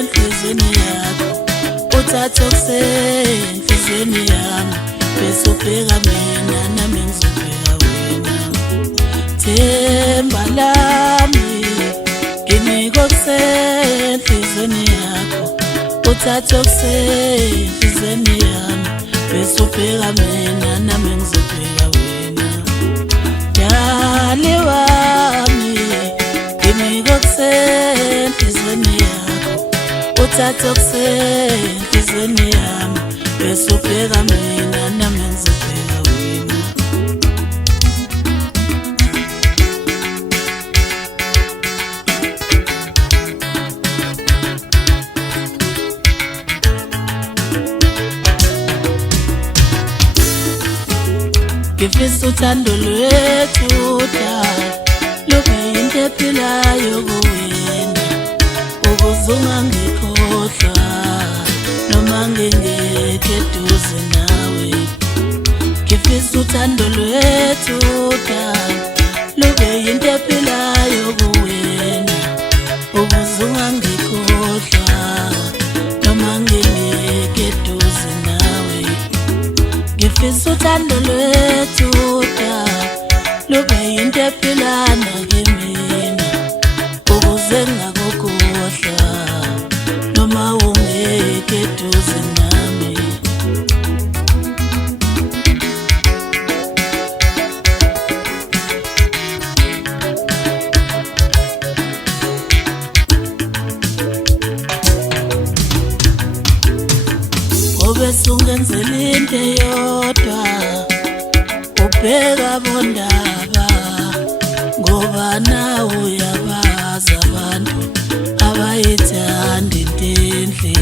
enhlizweni yakho uthathe okusenhlizweni yami bese ubheka mina nami ngizobheka wena themba lami nginika okusenhlizweni yakho uthathe okusenhlizweni yami bese ubheka mina nami ngizobheka wena dali wami nginika okusenhlizweni yakho uthathe okusenhlizweni yami bese ubheka mina nami ngizobheka wena ngifisa uthando lwethu dala lube yinto ephilayo kuwena ukuze ungangikhohlwa noma ngingekho eduze nawe ngifisa uthando lwethu dala lube yinto ephilayo kuwena ukuze ungangikhohlwa noma ngingekho eduze nawe ngifisa uthando lwethu dala lube yinto ephilana kimina ukuze ngingakukhohlwa noma ungekho eduze nami obese ungenzela into eyodwa ubheka bondaba ngoba nawe uyabazi abantu abayithanda into enhle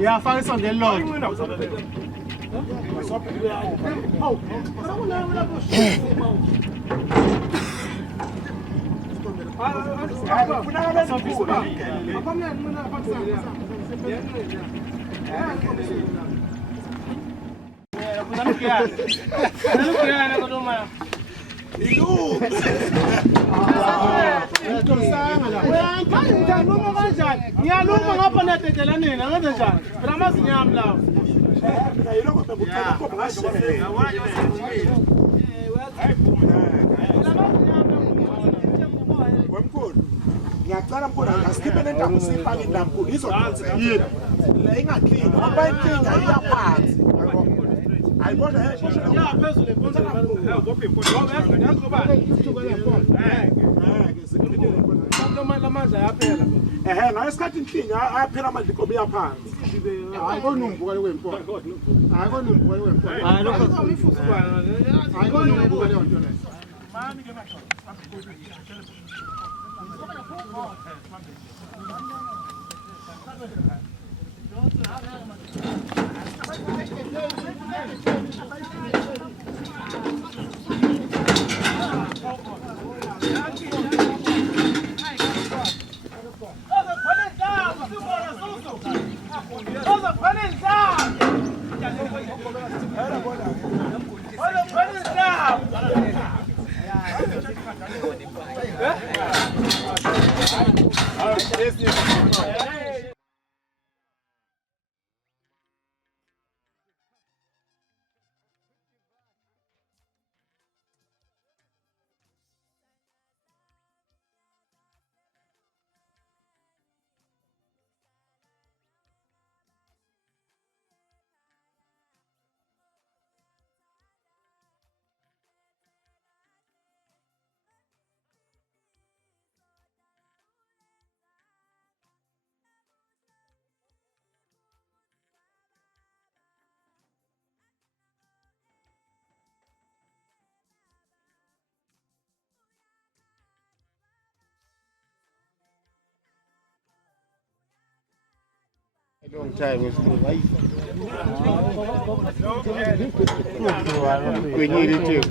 Yeah, find some the Lord. ngiyacela mkhulu asikhiphe le ntambo siyifake ndamkhulu izodonsa yini le ingaklini ngoba inkinga iyaphansi ayibona ya phezulu ephonsa ngophi amandla ayaphela ngayo isikhathi inkinga ayaphela amandla ikobe iyaphansi ayikonumbuka kwempola ayikonumbuka kwempola ayikonumbuka leyo nto leyo mani ke manje long time with me. We need it too.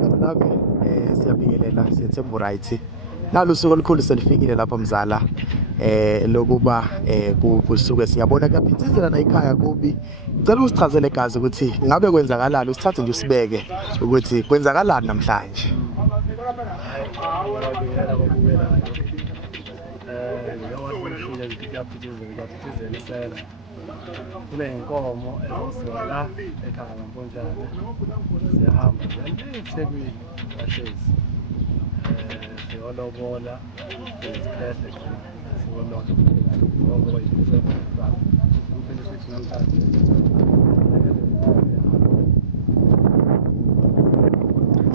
Kamunami siyabingelela siyethemba right. Nalusuku olukhulu selifikile lapha Mzala lokuba kusuke siyabona kuyaphithizela la ekhaya kubi. Ngicela usichazele gazi ukuthi ngabe kwenzakalani, usithathe nje usibeke ukuthi kwenzakalani namhlanje. Kule inkomo ezosola ekhaya kaMponjane siyahamba eThekwini kaShezi siyolobola isiphethe siyolola lokho kwayiphisa kwami umphele sithi namhlanje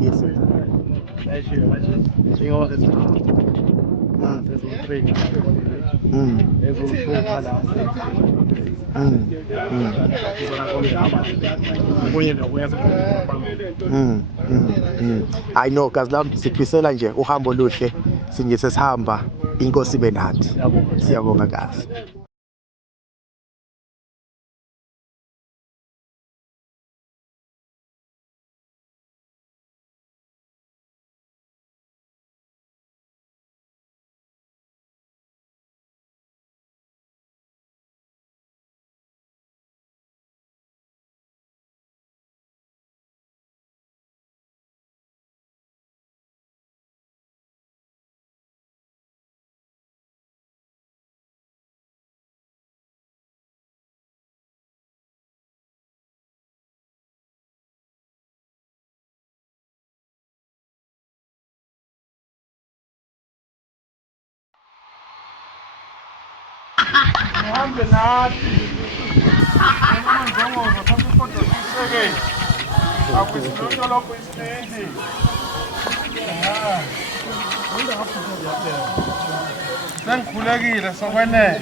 Yes. bayishiwe manje ingoba sesihamba sezo-3 ezo-2 la I know kazi lami sifisela nje uhambo oluhle sinje sesihamba inkosi ibe nathi. Siyabonga kazi. Nihambe nathi. Noma ngizongoza phambi kodwa siseke. Akusilonto lokho isinendi. Sengikhulekile sokwenene.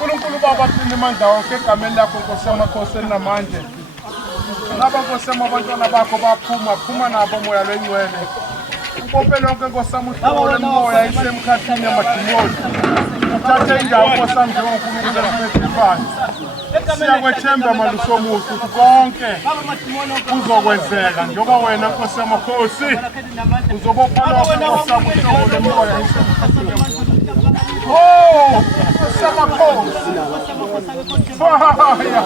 uNkulunkulu Baba thina mandawo kegameni lakho Nkosi yamakhosini namanje. Ngaba Nkosi abantwana bakho baphuma nabo moya lengcwele. Umpompe lonke Nkosi uhlole moya isemkhathini yamadimoni. Uthathe indawo Nkosi njengoNkulunkulu esifana. Siyakwethemba maluso muhle ukuthi konke kuzokwenzeka njengoba wena Nkosi yamakhosi uzobopha lokho Nkosi uhlole moya isemkhathini yamadimoni. Oh, Samakhosi. Fire.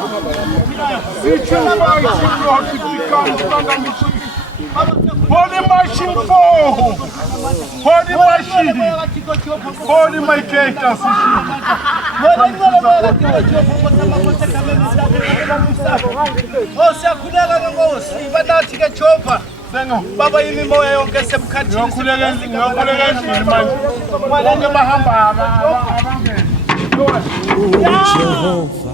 Holy marching forward. Holy marching. Holy my gators. Baba yimi moya yonke semkhathini ngiyokhuleka manje bonke bahamba abangene Jehova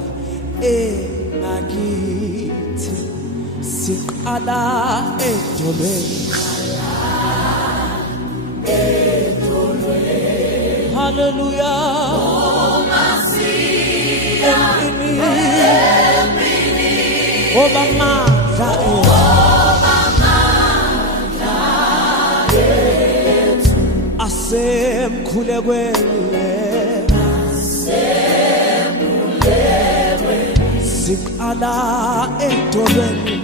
ngakithi siqala edolweni hallelujah empini oba mandla asemkhulekweni siqala edolweni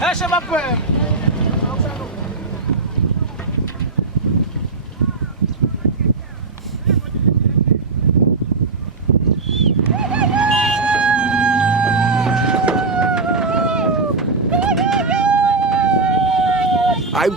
Hasha mapema. hayi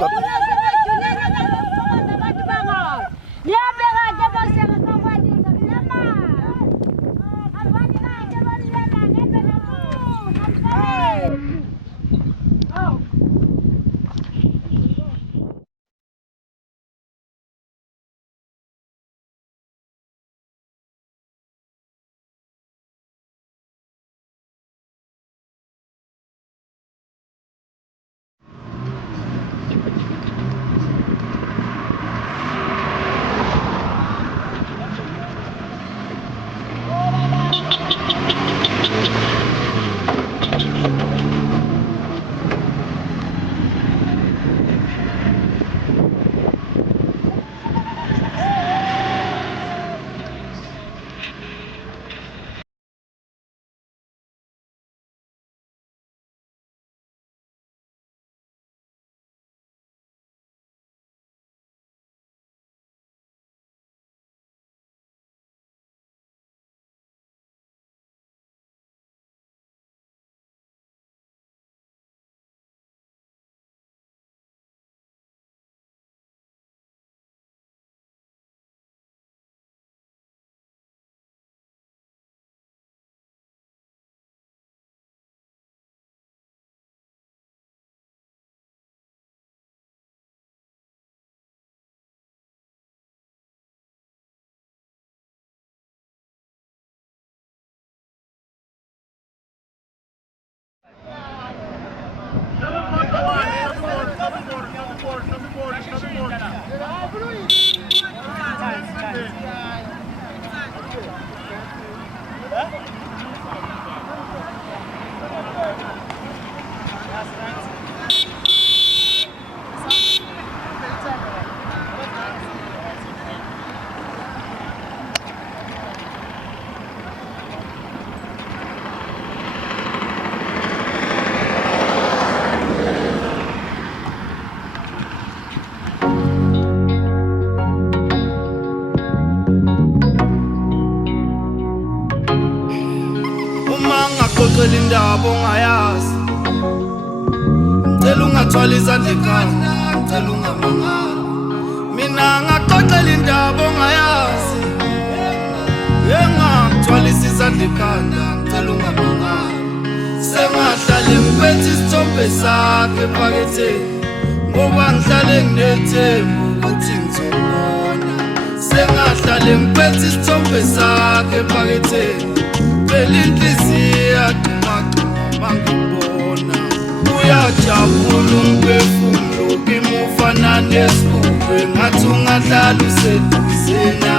uma ngaxoxela indaba ongayazi ngicela ungathwala izandla ekhanda ngicela ungamangala mina ngaxoxela indaba ongayazi ngithwalisa izandla ekhanda ngicela ungamangala sengahlale ngiphethe isithombe sakhe ephaketheni ngoba ngihlale nginethemba ukuthi ngizobona sengahlale ngiphethe isithombe sakhe ephaketheni phela inhliziyo yadumagduma ngibona uyajabula umphefumulo kimi ufana nesibube ngathi ungadlala useduzena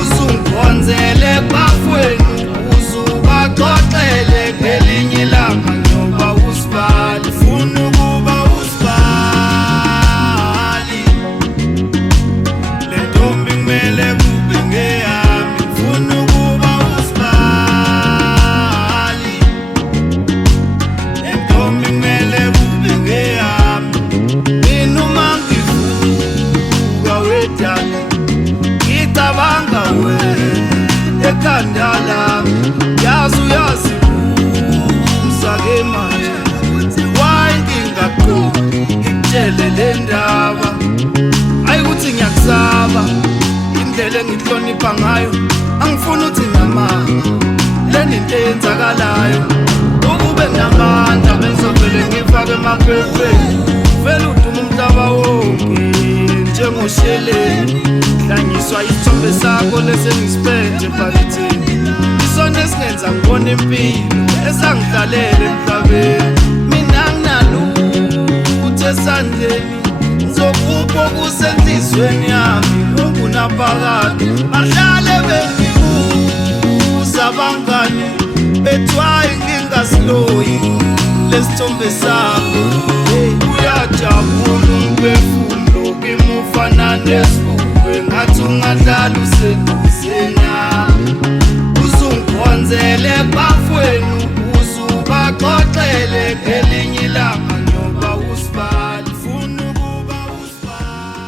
uzungikhonzele bafweni uzubaxoxele ngelinye ilanga nyoba usibali funa ukuba usibali le ntombi kumele kube ngeyami funa ukuba usibali le ntombi kumele kube ngeyami mina uma ngivuka wedala ngicabanga wena ekhanda lami yazi uyazibuza-ke manje why ngingaqondi ngikutshele le ndaba hayi ukuthi ngiyakusaba indlela engikuhlonipha ngayo angifuni uthi ngamanga leni into eyenzakalayo ukube nginamandla bengizovele ngifake emaphepheni vele udume umhlaba wonke njengosheleni hlanyiswa isithombe sakho lesengisiphethe ephaketheni isona esingenza ngibona impilo esangidlalela emhlabeni mina nginalutho esandleni ngizokupha okusenhlizweni yami okunaphakade bahlale bengibuza abangani bethwayi ngingasiloyi lesithombe sakho uyajabula umphefumulo kimi ufana nesibube ngathi ungadlala useduzena uzungikhonzele bafweni uzubaxoxele ngelinye ilanga nyoba usibali funa ukuba usibali.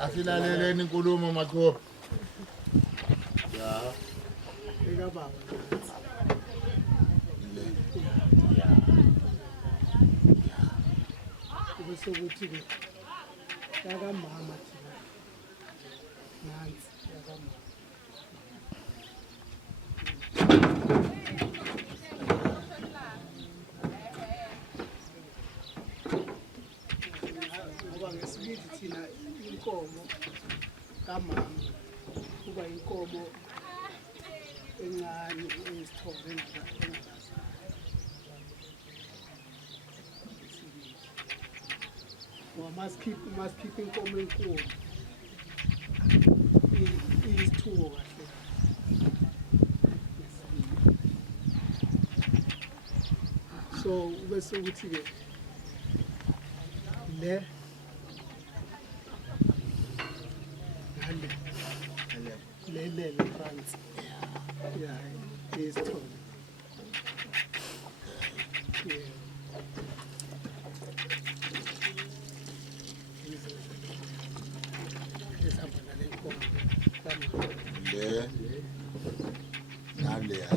Asilaleleni inkulumo macho. Ya. Eka baba. Bese ukuthi ke yaka mama thina. Nansi yaka mama. Ngoba ngesibindi thina inkomo kamama kuba inkomo encane eyisithole engakazi. Must keep inkomo enkulu. Iyisithuko kahle. So bese ukuthi ke le France. Yeah, iyisithole. Yeah. Le nale ya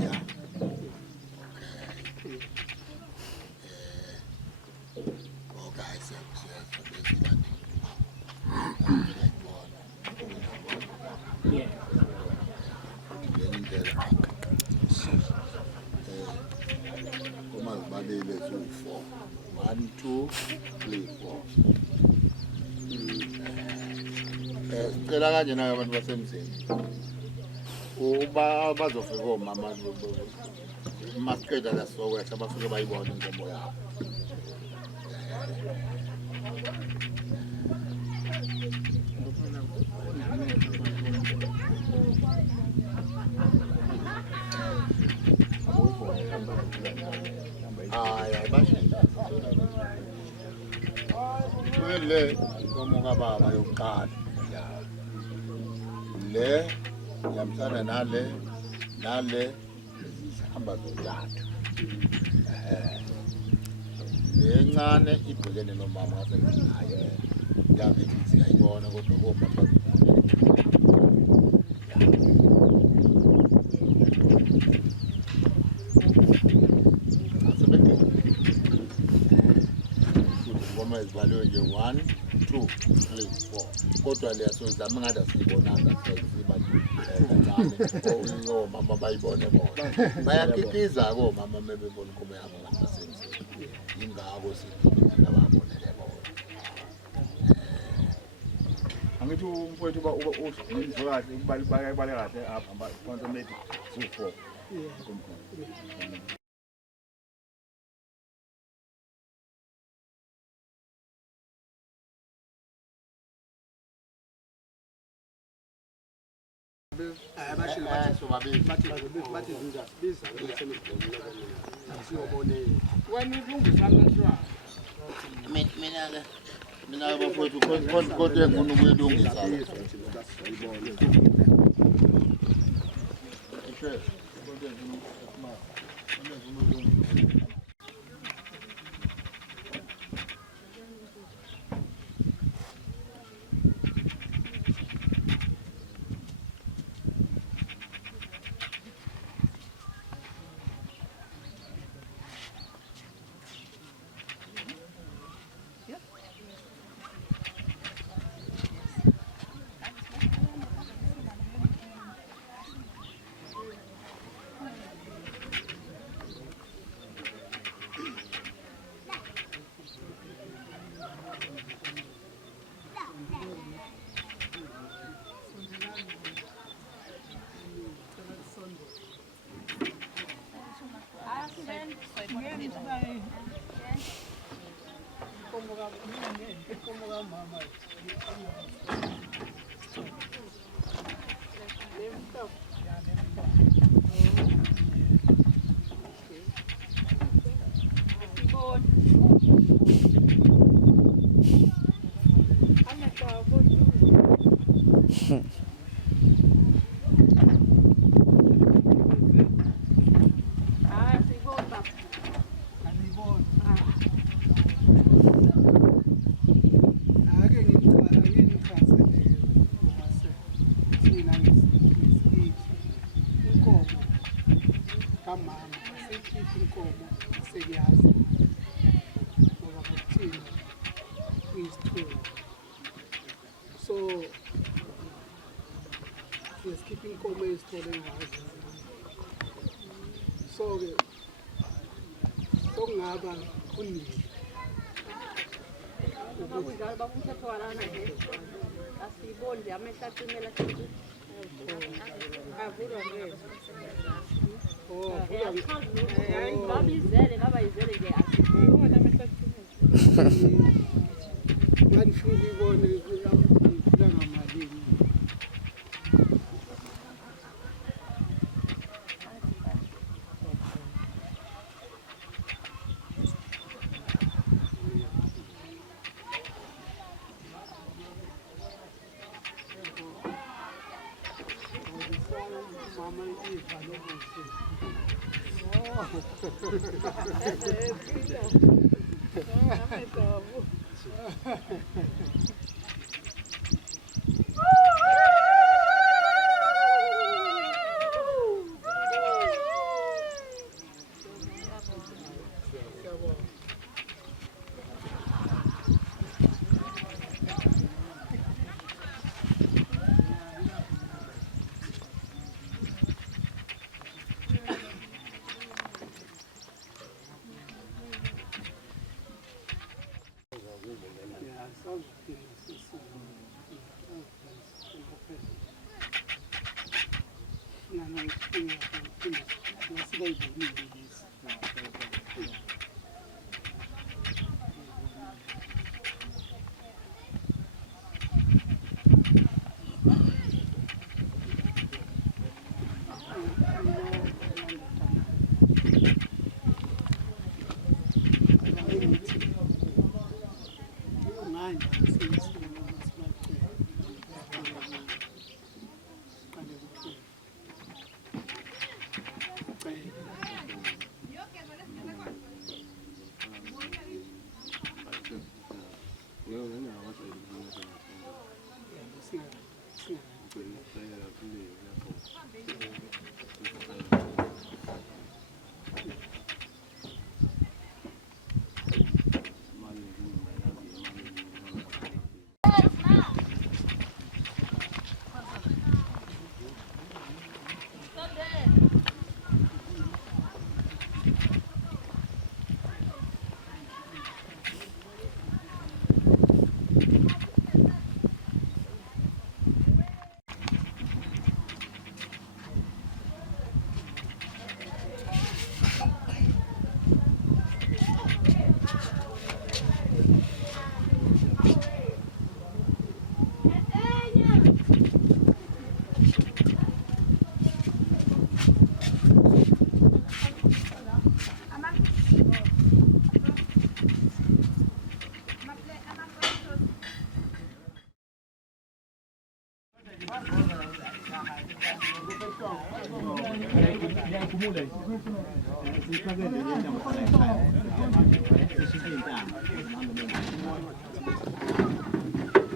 Lile zu-4. 1, 2, 3, 4. Sicela kanje nayo abantu basemzini. Bazofika omama masiqeda la sokwehla bafike bayibone inkomo yabo. Le inkomo kababa yokuqala le yamsana nale zihamba zontathu lencane ibhekene nomama asenginaye yabe siyayibona kodwa omama ezibaliwe nje 1, 2, 3, 4 kodwa leya sozama ngada siyibonanga siyayiziba kancane omama bayibone bona bayakikiza-ke omama mebebona inkomo yabo ngasemzini yingako sithi ababonele bona. Angithi umfowethu uzwa kahle bayibale kahle apha kontomethi zu-4. Mina bafowethu konke engifuna ukuyilungisa So, yes, keeping inkomo ezitholwe ngazo. So-ke sokungaba kunini kunjalo babumthetho walana nje asiyiboni nje amehla aqinela futhi avulwa ngeke babizele ngabayizele nje asibona amehla aqinela manifuna ibone kula ngamalini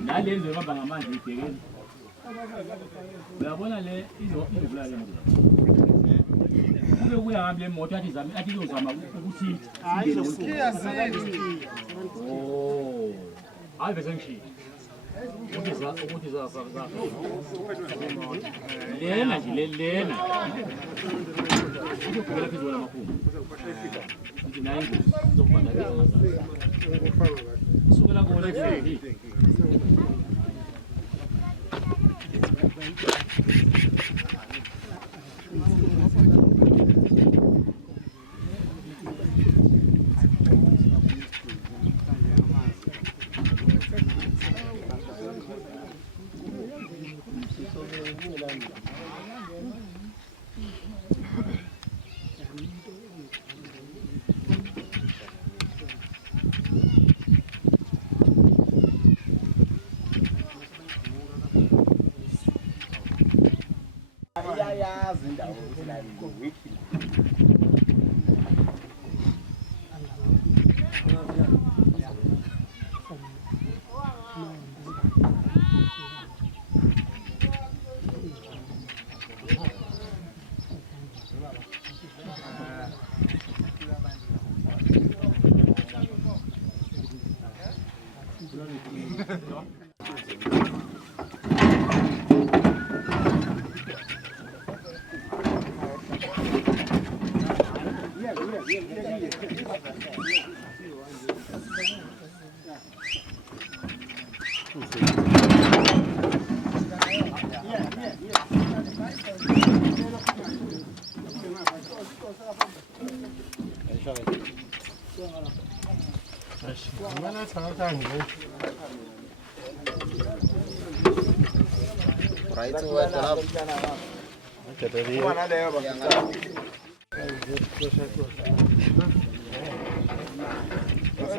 Nalezi ngihamba ngamanje ibhekeni. Uyabona le izobulala le moto. Kube kuya ngabe le moto athi izozama ukuthi oh. Hayi bese ngishiya. Ukuthi za. Lena nje lena. Ukubona phezulu lamakhulu. Ngithi nayo ngizokubanda ngizama. Sukela kona nje. Yazi indawo ukuthi la ngowiki.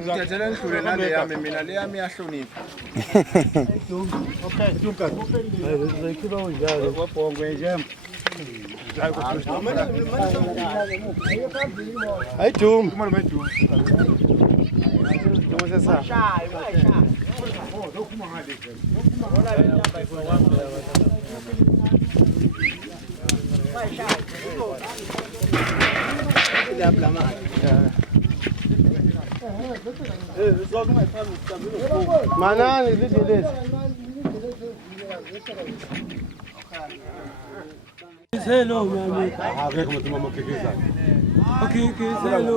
Ngithathele ngidlule nale yami mina le yami iyahlonipha. Okay, Duncan. Zayikhipha unjalo kwabhongwe nje. Hayi Dum, kumele mayidum. Dum sesa. Oh, lokuma ngale. Manani lidilezi. Hello mami. Akekho umuntu mama kekeza. Okay, hello.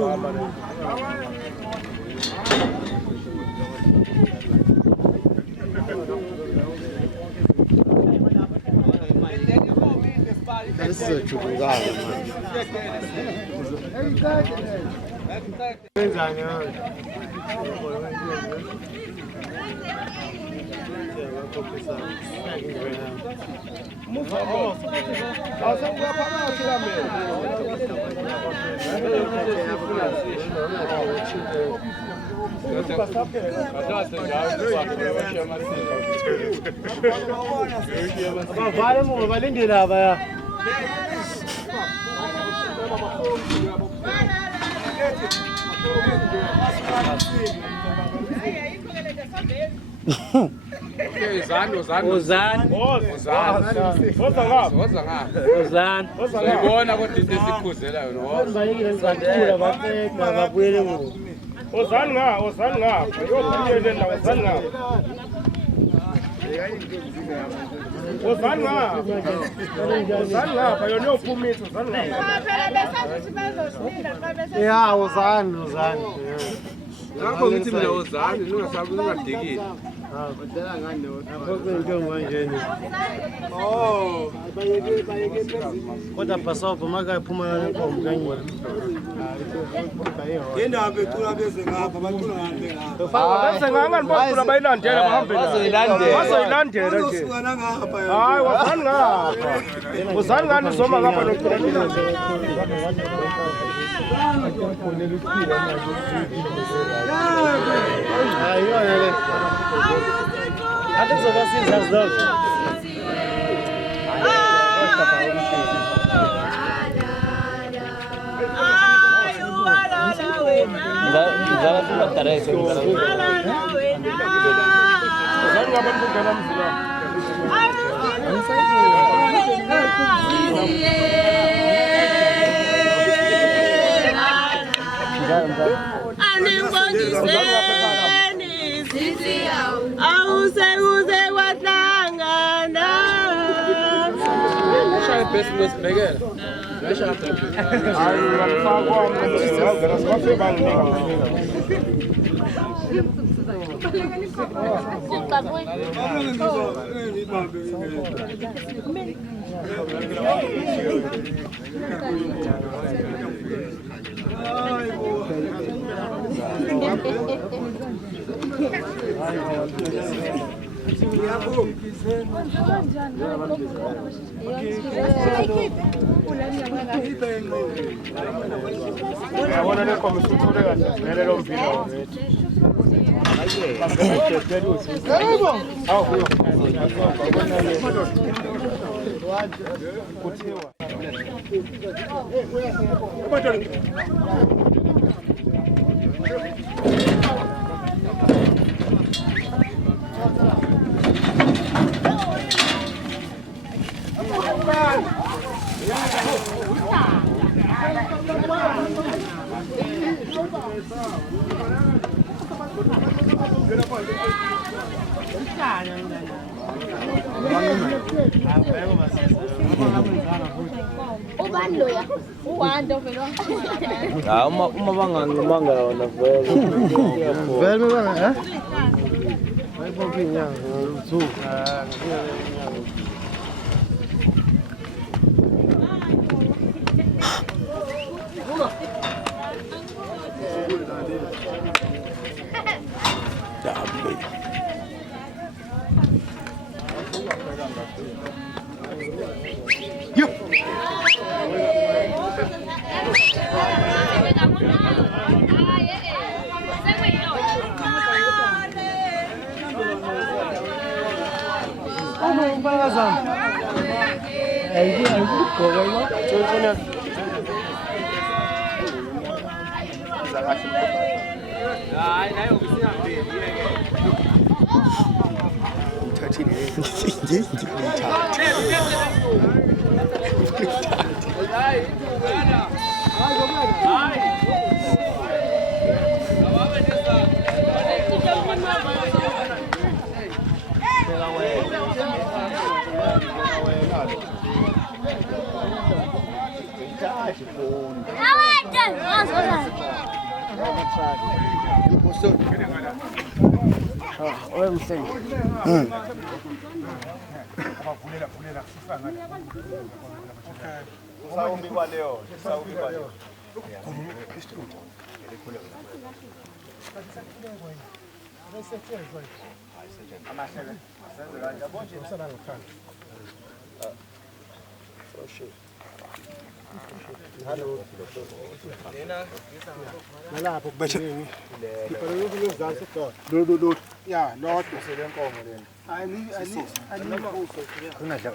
Vale, mo balindi la ba. Ngakho ngithi mina wozani ningasabi ningadikile. Oh, Kodwa bhasopo makaphuma nenkomo kanye. Yindaba becula bese ngapha bacula ngapha ngapha. bese ngangani bacula bayilandela bahambe bazoyilandela nje. Usukana ngapha. Hayi wozani ngapha. Wozani ngani uzoma ngapha nocula nina. Ayiyona. Athi kuzobasiza zonke. Ngizala sibadareke Yabona lenkomo isithule kahle vele lo mvila wethu. Yebo. Awu kuthiwa. Ubani loya? Uwanda vele. Ah, uma bangangimanga yona vele. Vele banga, Ayibonke inyanga, usuka. Usawubikwa leo. Nalapho kubetheni. Kufanele kulozansi kodwa. Do. Ya, lodwa selenkomo lena. Ali. Kunadla.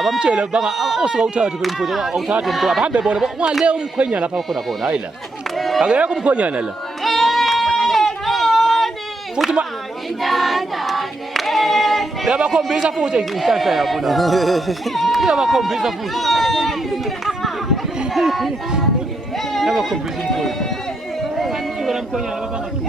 Abamtshela banga osuka uthathe kulimfuzo awuthathe umntwana bahambe bona ungale umkhwenyana lapha khona hayi la akekho umkhwenyana la futhi yabakhombisa futhi inhlanhla yabo la yabakhombisa futhi yabakhombisa umkhwenyana ngibona umkhwenyana babangathuli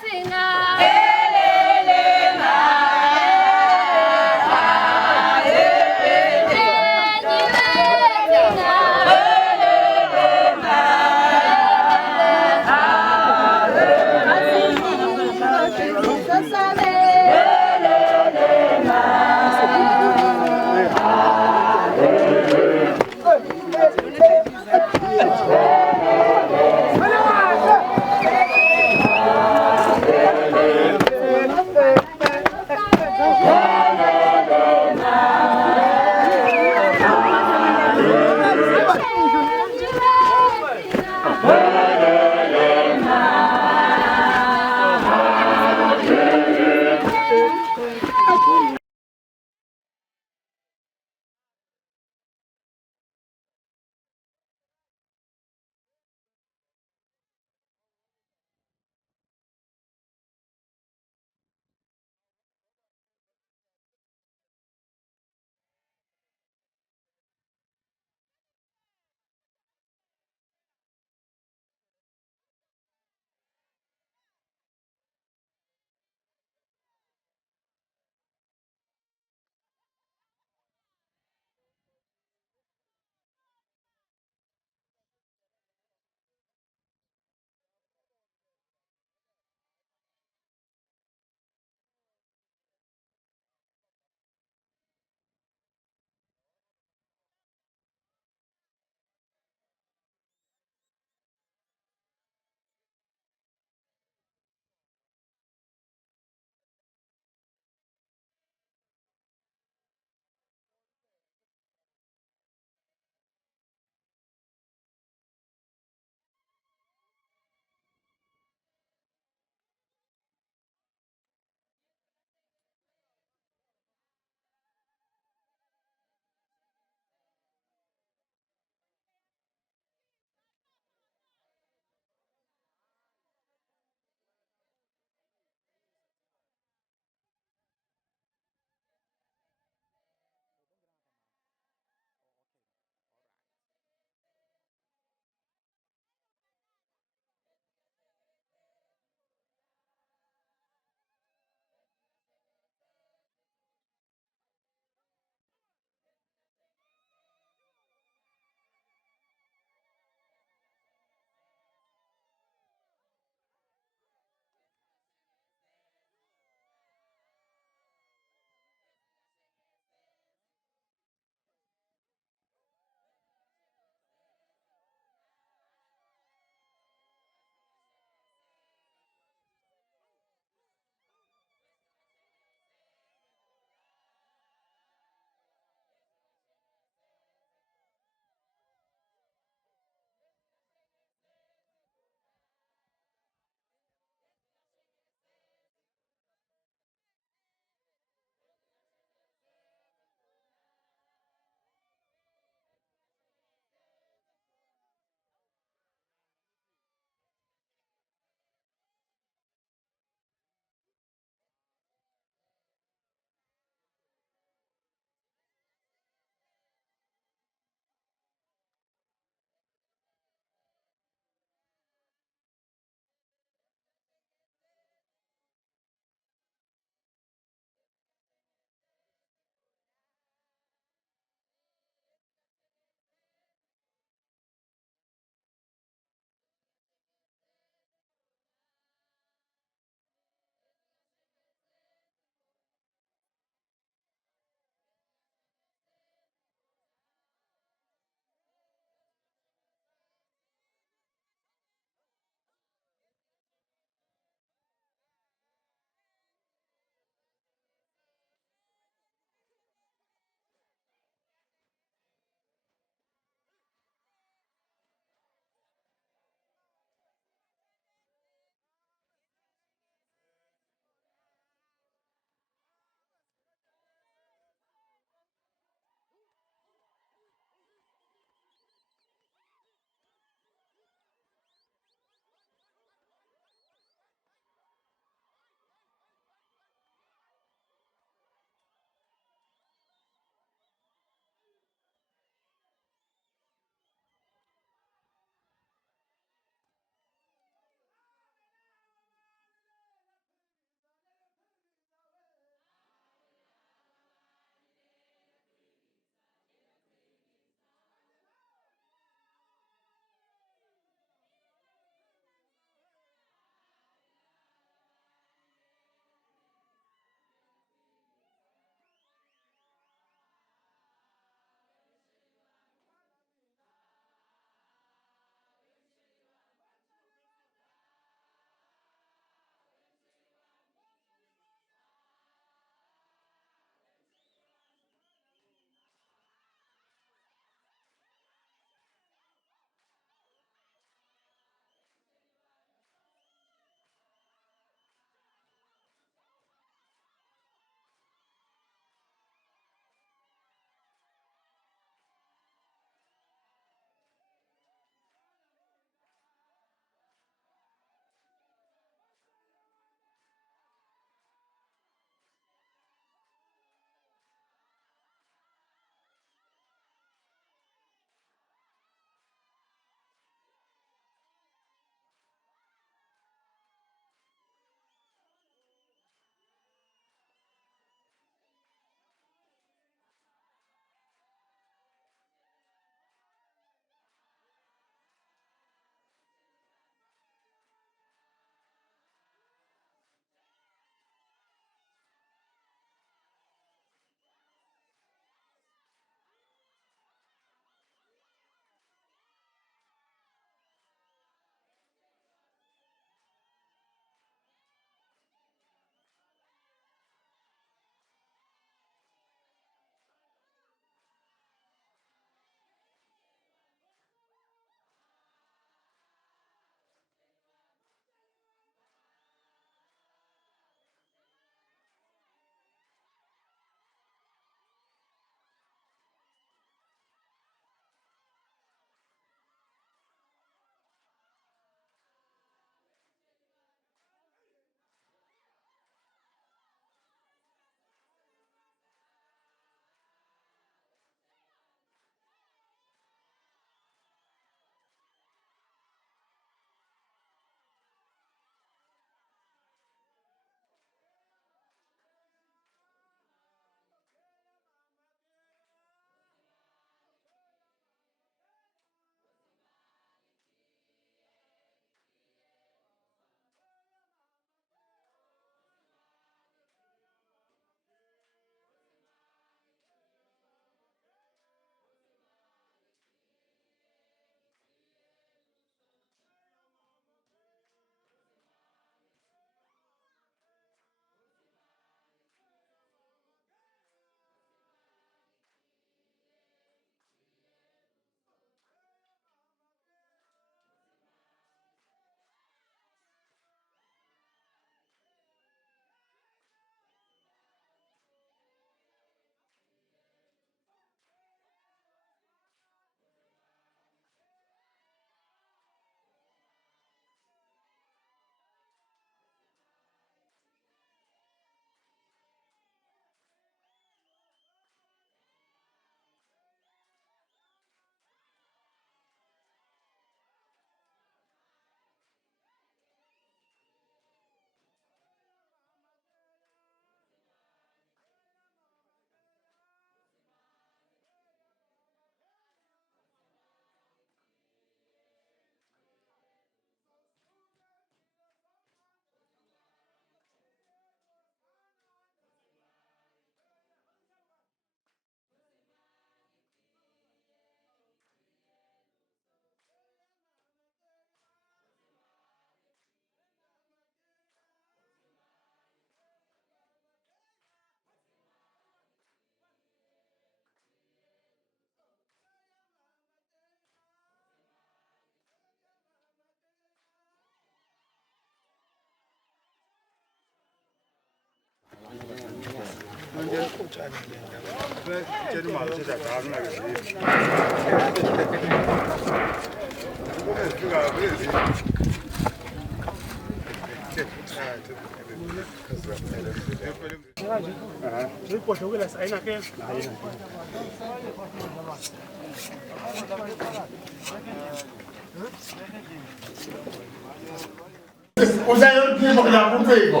Usayorudhiwa kula kumpiko.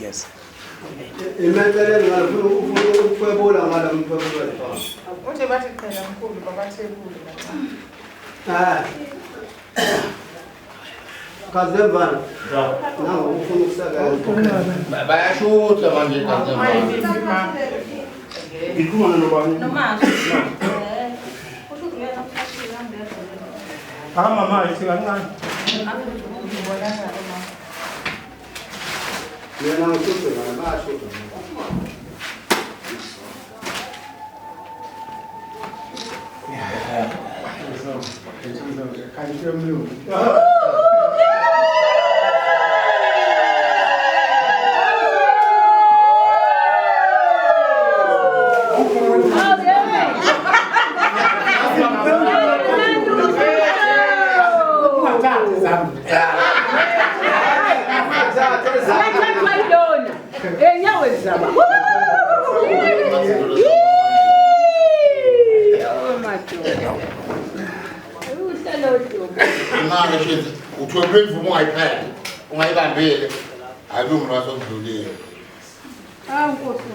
Yes. Bayashuta manje kazemvana. Ikhona nobani? Mama isikancane. Yena ngikuthi bayasho. Ngane shithi uthwele imvumo ungayiphethe ungayibambile akulungu wasokudlulile. Nkosi.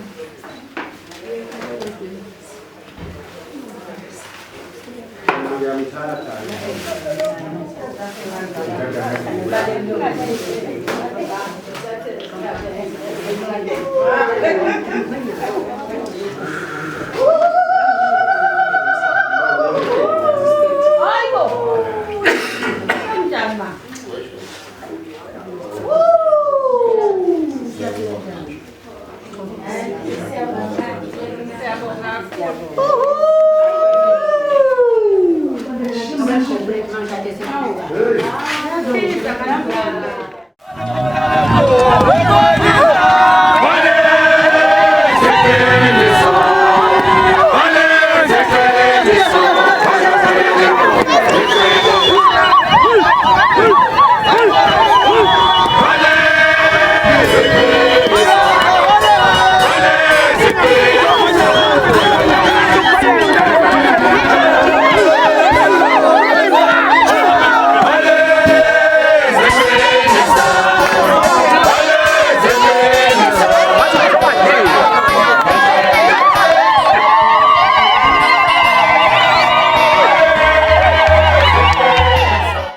Hey.